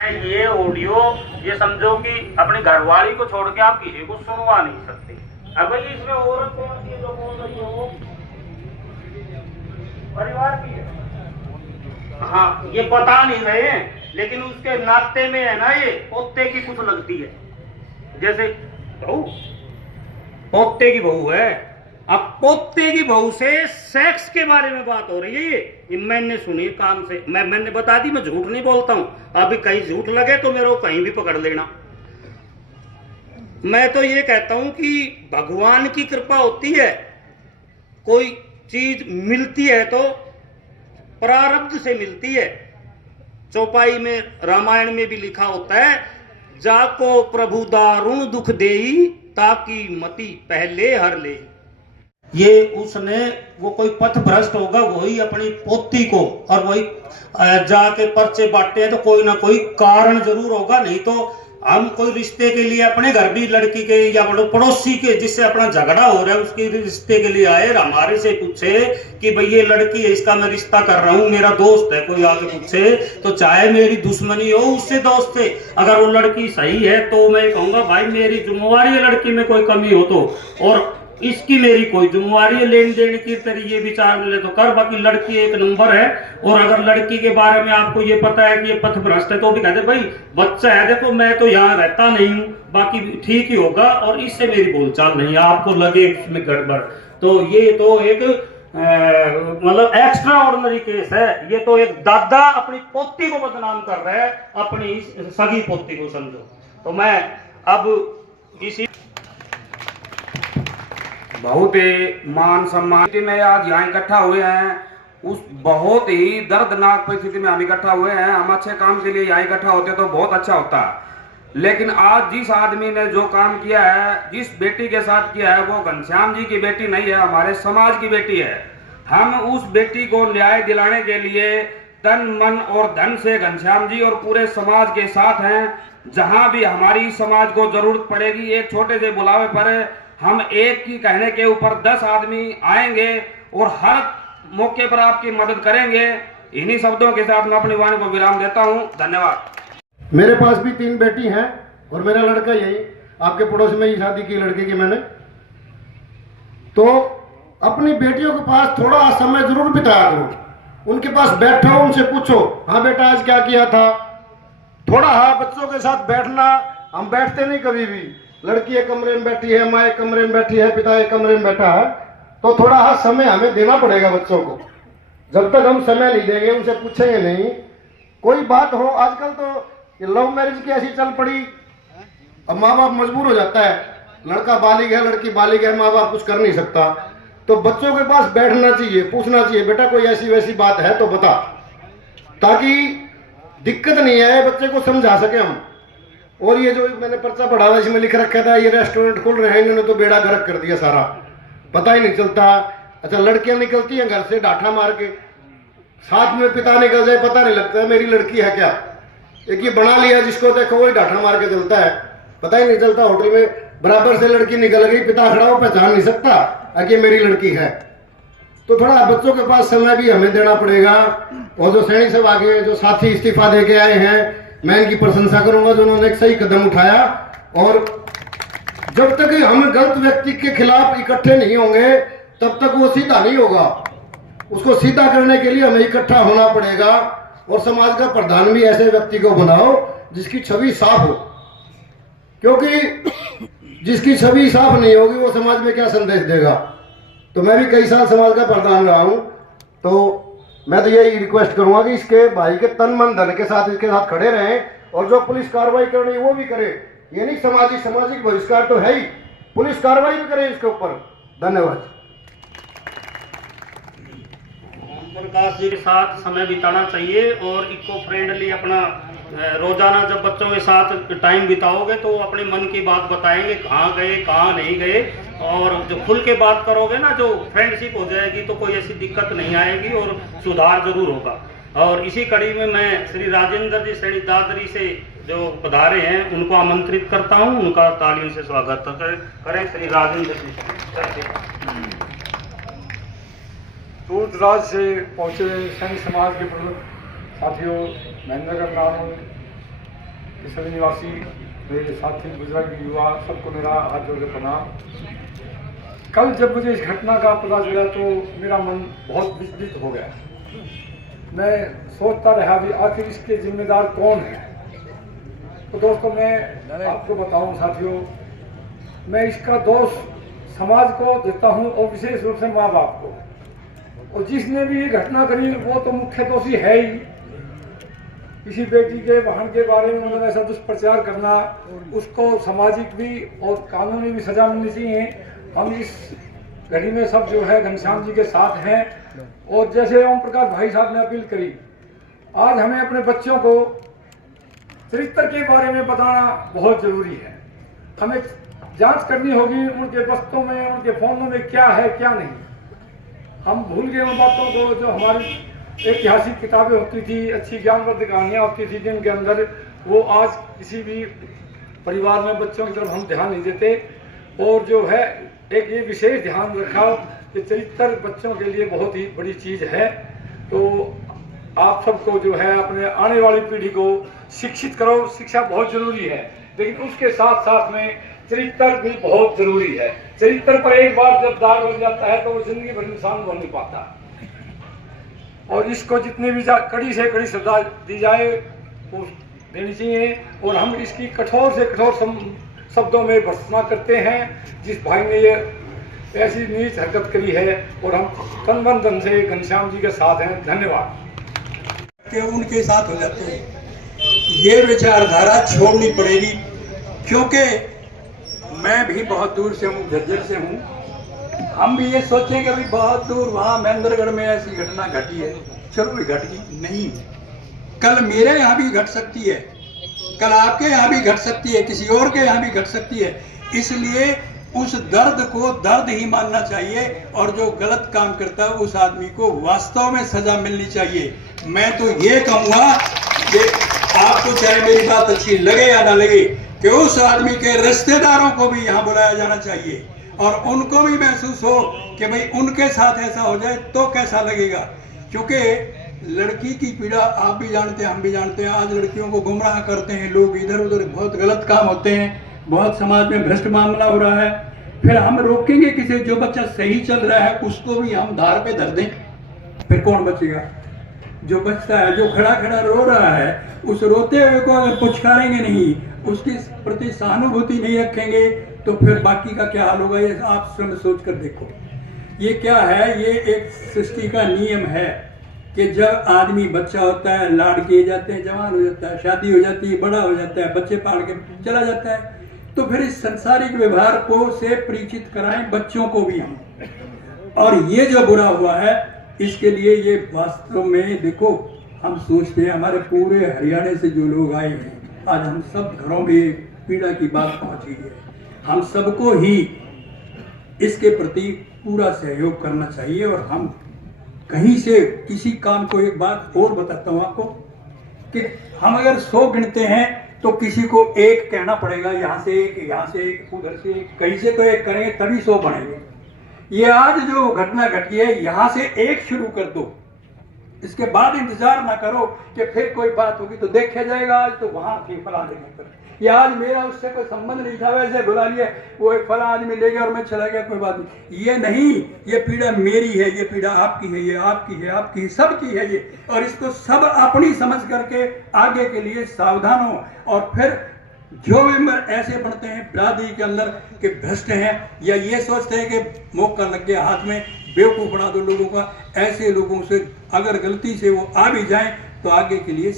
ये ऑडियो ये समझो कि अपनी घरवाली को छोड़ के आप किसी को सुनवा नहीं सकते। अब भाई इसमें औरत कौन सी है जो बोल रही है, वो परिवार की है। हाँ, ये बता नहीं रहे हैं, लेकिन उसके नाते में है ना, ये पोते की कुछ लगती है। जैसे बहू, पोते की बहू है। अब पोते की बहू से सेक्स के बारे में बात हो रही है। ये मैंने सुनी काम से, मैंने बता दी, मैं झूठ नहीं बोलता हूं। अभी कहीं झूठ लगे तो मेरे को कहीं भी पकड़ लेना। मैं तो ये कहता हूं कि भगवान की कृपा होती है, कोई चीज मिलती है तो प्रारब्ध से मिलती है। चौपाई में रामायण में भी लिखा होता है, जाको प्रभु दारुण दुख देई ताकि मति पहले हर ले। ये उसने, वो कोई पथ भ्रष्ट होगा, वही अपनी पोती को और वही जाके पर्चे बांटे हैं, तो कोई ना कोई कारण जरूर होगा। नहीं तो हम कोई रिश्ते के लिए अपने घर भी लड़की के या पड़ोसी के जिससे अपना झगड़ा हो रहा है उसके रिश्ते के लिए आए, हमारे से पूछे कि भाई ये लड़की है, इसका मैं रिश्ता कर रहा हूं, मेरा दोस्त है, कोई आगे पूछे, तो चाहे मेरी दुश्मनी हो उससे दोस्त है, अगर वो लड़की सही है तो मैं कहूंगा भाई मेरी जिम्मेवारी है लड़की में कोई कमी हो तो, और इसकी मेरी कोई जिम्मेवारी है लेन देन की, तेरी ये विचार मिले तो कर, बाकी लड़की एक नंबर है। और अगर लड़की के बारे में आपको ये पता है कि ये पथ भ्रष्ट है तो भी कहते भाई बच्चा है, देखो मैं तो यहाँ रहता नहीं हूँ, बाकी ठीक ही होगा और इससे मेरी बोलचाल नहीं है, आपको लगे इसमें गड़बड़, तो ये तो एक मतलब एक्स्ट्रा ऑर्डिनरी केस है। ये तो एक दादा अपनी पोती को बदनाम कर रहा है, अपनी सगी पोती को, समझो। तो मैं अब इसी बहुत ही मान सम्मान में आज यहाँ इकट्ठा हुए हैं, उस बहुत ही दर्दनाक परिस्थिति में हम इकट्ठा हुए हैं। हम अच्छे काम के लिए यहाँ इकट्ठा होते तो बहुत अच्छा होता, लेकिन आज जिस आदमी ने जो काम किया है, जिस बेटी के साथ किया है, वो घनश्याम जी की बेटी नहीं है, हमारे समाज की बेटी है। हम उस बेटी को न्याय दिलाने के लिए तन मन और धन से घनश्याम जी और पूरे समाज के साथ हैं। जहां भी हमारी समाज को जरूरत पड़ेगी, एक छोटे से बुलावे पर हम एक की कहने के ऊपर 10 आदमी आएंगे और हर मौके पर आपकी मदद करेंगे। इन्हीं शब्दों के साथ मैं अपनी वाणी को विराम देता हूं। धन्यवाद। मेरे पास भी 3 बेटी हैं और मेरा लड़का यही आपके पड़ोस में ही शादी की लड़के की मैंने, तो अपनी बेटियों के पास थोड़ा समय जरूर बिताया करो, उनके पास बैठो, उनसे पूछो, हाँ बेटा आज क्या किया था। थोड़ा हाँ बच्चों के साथ बैठना, हम बैठते नहीं कभी भी, लड़की एक कमरे में बैठी है, माँ एक कमरे में बैठी है, पिता एक कमरे में बैठा है, तो थोड़ा हाँ समय हमें देना पड़ेगा बच्चों को। जब तक हम समय नहीं देंगे, उनसे पूछेंगे नहीं, कोई बात हो, आजकल तो ये लव मैरिज की ऐसी चल पड़ी, अब माँ बाप मजबूर हो जाता है, लड़का बालिग है, लड़की बालिग है, माँ बाप कुछ कर नहीं सकता, तो बच्चों के पास बैठना चाहिए, पूछना चाहिए, बेटा कोई ऐसी वैसी बात है तो बता, ताकि दिक्कत नहीं है, बच्चे को समझा सके हम। और ये जो मैंने पर्चा पढ़ा था इसमें लिख रखा था ये रेस्टोरेंट खुल रहे हैं, इन्होंने तो बेड़ा गर्क कर दिया सारा, पता ही नहीं चलता। अच्छा, लड़कियां निकलती हैं घर से डांठा मार के, साथ में पिता निकल जाए पता नहीं लगता है मेरी लड़की है क्या। एक ये बना लिया जिसको देखो वही डांठा मार के चलता है, पता ही नहीं चलता। होटल में बराबर से लड़की निकल गई, पिता खड़ा हो पहचान नहीं सकता कि मेरी लड़की है। तो थोड़ा बच्चों के पास समय भी हमें देना पड़ेगा। और जो सैनिक सभा के जो साथी इस्तीफा दे के आए हैं, मैं इनकी प्रशंसा करूंगा जो उन्होंने एक सही कदम उठाया। और जब तक हम गलत व्यक्ति के खिलाफ इकट्ठे नहीं होंगे तब तक वो सीधा नहीं होगा, उसको सीधा करने के लिए हमें इकट्ठा होना पड़ेगा। और समाज का प्रधान भी ऐसे व्यक्ति को बनाओ जिसकी छवि साफ हो, क्योंकि जिसकी छवि साफ नहीं होगी वो समाज में क्या संदेश देगा। तो मैं भी कई साल समाज का प्रधान रहा हूं, तो मैं तो यही रिक्वेस्ट करूंगा कि इसके भाई के तन मन धन के साथ इसके साथ खड़े रहें, और जो पुलिस कार्रवाई करनी है वो भी करे। ये नहीं सामाजिक बहिष्कार तो है ही, पुलिस कार्रवाई भी करे इसके ऊपर। धन्यवाद। प्रकाश जी के साथ समय बिताना चाहिए और इको फ्रेंडली अपना रोजाना जब बच्चों के साथ टाइम बिताओगे तो अपने मन की बात बताएंगे, कहाँ गए कहाँ नहीं गए, और जो खुल के बात करोगे ना, जो फ्रेंडशिप हो जाएगी तो कोई ऐसी दिक्कत नहीं आएगी और सुधार जरूर होगा। और इसी कड़ी में मैं श्री राजेंद्र जी श्रेणी दादरी से जो पधारे हैं उनको आमंत्रित करता हूं, उनका तालियों से स्वागत करें। श्री राजेंद्र जी दूर दराज से पहुँचे सैनिक समाज के प्रमुख साथियों, महेंद्र का नाम केसरी निवासी मेरे साथी बुजुर्ग युवा सबको मेरा हाथ जोड़ के प्रणाम। कल जब मुझे इस घटना का पता चला तो मेरा मन बहुत विचलित हो गया। मैं सोचता रहा भी आखिर इसके जिम्मेदार कौन है। तो दोस्तों मैं आपको बताऊं साथियों, मैं इसका दोष समाज को देता हूं और विशेष रूप से माँ बाप को। और जिसने भी ये घटना करी वो तो मुख्य दोषी है ही। किसी बेटी के बहन के बारे में मतलब ऐसा दुष्प्रचार करना, उसको सामाजिक भी और कानूनी भी सजा मिलनी चाहिए। हम इस घड़ी में सब जो है घनश्याम जी के साथ हैं। और जैसे ओम प्रकाश भाई साहब ने अपील करी, आज हमें अपने बच्चों को चरित्र के बारे में बताना बहुत जरूरी है। हमें जांच करनी होगी उनके बस्तों में, उनके फोनों में क्या है क्या नहीं। हम भूल गए उन बातों को जो हमारी ऐतिहासिक किताबें होती थी, अच्छी ज्ञानवर्धक कहानियाँ होती थी जिनके अंदर वो आज किसी भी परिवार में बच्चों की तरफ हम ध्यान नहीं देते। और जो है एक ये विशेष ध्यान रखा कि चरित्र बच्चों के लिए बहुत ही बड़ी चीज़ है। तो आप सबको जो है अपने आने वाली पीढ़ी को शिक्षित करो। शिक्षा बहुत जरूरी है, लेकिन उसके साथ साथ में चरित्र भी बहुत जरूरी है। चरित्र पर एक बार जब दाग लग जाता है तो वो जिंदगी भर इंसान बन नहीं पाता। और इसको जितनी भी कड़ी से कड़ी सजा दी जाए वो देनी चाहिए। और हम इसकी कठोर से कठोर शब्दों में भर्त्सना करते हैं जिस भाई ने ये ऐसी नीच हरकत करी है। और हम तन मन धन से घनश्याम जी के साथ हैं। धन्यवाद। कि उनके साथ हो जाते हैं, ये विचारधारा छोड़नी पड़ेगी। क्योंकि मैं भी बहुत दूर से हूँ, झज्जर से हूँ। हम भी ये सोचें कि भाई बहुत दूर वहाँ महेंद्रगढ़ में ऐसी घटना घटी है, चलो भी घट गई। नहीं, कल मेरे यहाँ भी घट सकती है, कल आपके यहाँ भी घट सकती है, किसी और के यहाँ भी घट सकती है। इसलिए उस दर्द को दर्द ही मानना चाहिए और जो गलत काम करता है उस आदमी को वास्तव में सजा मिलनी चाहिए। मैं तो ये कहूँगा कि आपको चाहे मेरी बात अच्छी लगे या ना लगे कि उस आदमी के रिश्तेदारों को भी यहाँ बुलाया जाना चाहिए और उनको भी महसूस हो कि भाई उनके साथ ऐसा हो जाए तो कैसा लगेगा। क्योंकि लड़की की पीड़ा आप भी जानते हैं, हम भी जानते हैं। आज लड़कियों को गुमराह करते हैं लोग, इधर उधर बहुत गलत काम होते हैं, बहुत समाज में भ्रष्ट मामला हो रहा है। फिर हम रोकेंगे किसे? जो बच्चा सही चल रहा है उसको भी हम धार पे धर दें, फिर कौन बचेगा? जो बचता है, जो खड़ा खड़ा रो रहा है, उस रोते हुए को अगर पुचकारेंगे नहीं, उसके प्रति सहानुभूति नहीं रखेंगे तो फिर बाकी का क्या हाल होगा? ये आप स्वयं सोच कर देखो। ये क्या है? ये एक सृष्टि का नियम है कि जब आदमी बच्चा होता है, लाड़ किए जाते हैं, जवान हो जाता है, शादी हो जाती है, बड़ा हो जाता है, बच्चे पाल के चला जाता है, तो फिर इस संसारिक व्यवहार को से परिचित कराएं बच्चों को भी हम। और ये जो बुरा हुआ है इसके लिए ये वास्तव में देखो, हम सोचते हैं हमारे पूरे हरियाणा से जो लोग आए हैं, आज हम सब घरों में पीड़ा की बात पहुंची है। हम सबको ही इसके प्रति पूरा सहयोग करना चाहिए। और हम कहीं से किसी काम को, एक बात और बताता हूँ आपको कि हम अगर 100 गिनते हैं तो किसी को एक कहना पड़ेगा, यहाँ से एक, यहाँ से एक, उधर से एक, कहीं से तो एक करेंगे तभी 100 बनेंगे। ये आज जो घटना घटी है यहाँ से एक शुरू कर दो, इसके बाद इंतजार ना करो कि फिर कोई बात होगी तो देखा जाएगा। आज तो वहां थी फला जगह पर, ये आज मेरा उससे कोई संबंध नहीं था, वैसे बुला लिया, वो एक फला आदमी ले गया और मैं चला गया, कोई बात नहीं। ये नहीं, ये पीड़ा मेरी है, ये पीड़ा आपकी है, ये आपकी है, आपकी है, सबकी है ये। और इसको सब अपनी समझ करके आगे के लिए सावधान हो। और फिर जो भी ऐसे बनते हैं बिरादरी के अंदर के भ्रष्ट हैं या ये सोचते हैं कि मौका लग गया हाथ में, बेवकूफ बना दो लोगों का, ऐसे लोगों से अगर गलती से वो आ भी जाएं तो आगे के लिए